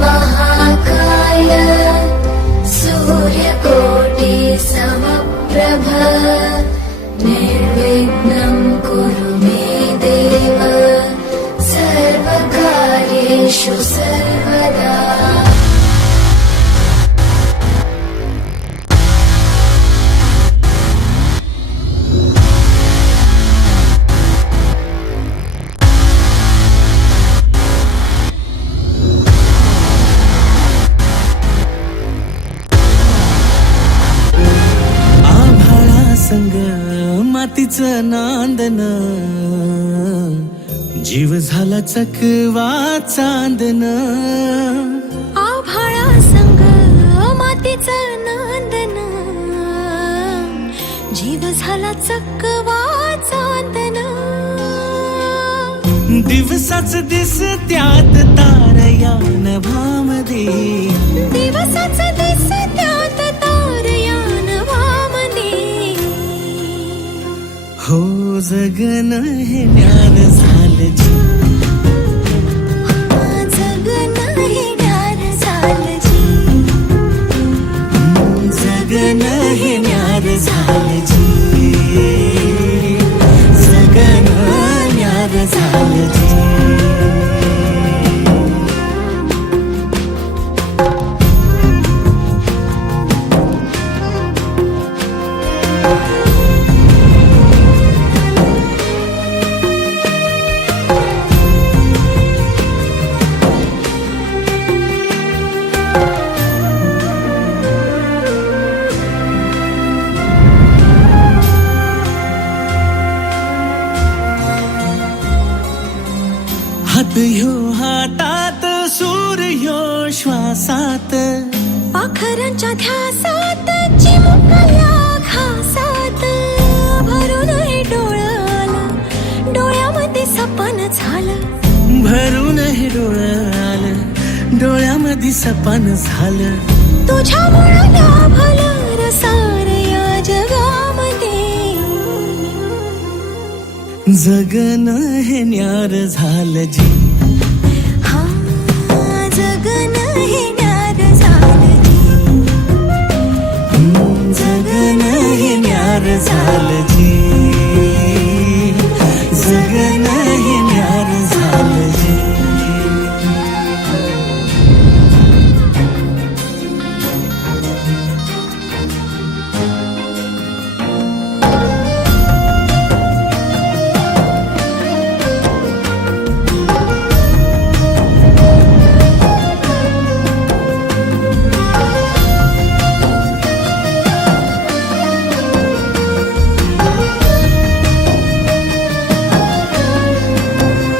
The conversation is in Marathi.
महाकाय सूर्यकोटि समप्रभ निर्विघ्नं कुरु मे देव सर्वकार्येषु सर्वदा। संग मातीचं नांदन जीव झाला चकवा चांदन। आभाळा संग मातीचं नांदन जीव झाला चकवा चांदन। दिवसाच दिस त्यात तारया नभामध्ये दिवसाच दिस त्यात तारया नभामध्ये। हो जगन हे ज्ञान झालं जी जगन हे ज्ञान झालं जी जगन हे ज्ञान झालं जी जगन ज्ञान झालं जी। हात ह्यो हातात सूर्यो श्वासात पाखरांच्या ध्यासात चिमुकल्या घासात भरून हे डोळ्याला डोळ्यामध्ये सपन झालं भरून हे डोळ्याला डोळ्यामध्ये सपन झालं। तुझ्यामुळं लाभलं रसार या जगामध्ये जगन हे न्यार झालं जी हा जगन हे न्यार झालं जी जगन हे न्यार झालं जी।